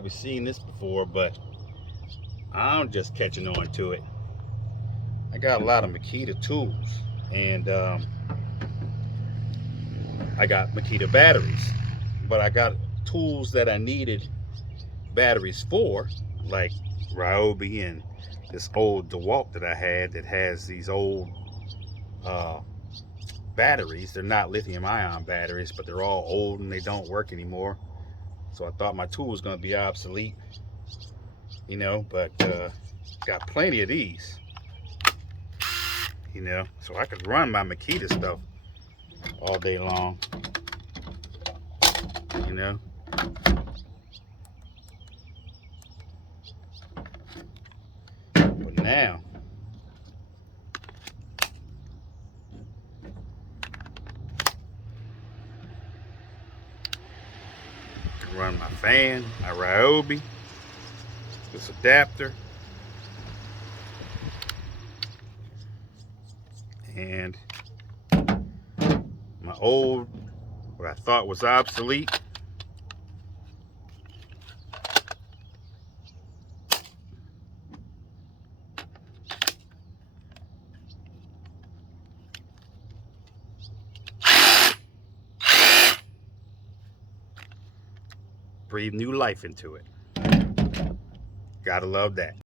probably seen this before, but I'm just catching on to it. I got a lot of Makita tools, and I got Makita batteries, but I got tools that I needed batteries for, like Ryobi and this old DeWalt that I had that has these old uh, batteries. They're not lithium ion batteries, but they're all old and they don't work anymore. So I thought my tool was going to be obsolete, but got plenty of these, so I could run my Makita stuff all day long, But now, I can run my fan, my Ryobi, this adapter, and my old, what I thought was obsolete, breathe new life into it. Gotta love that.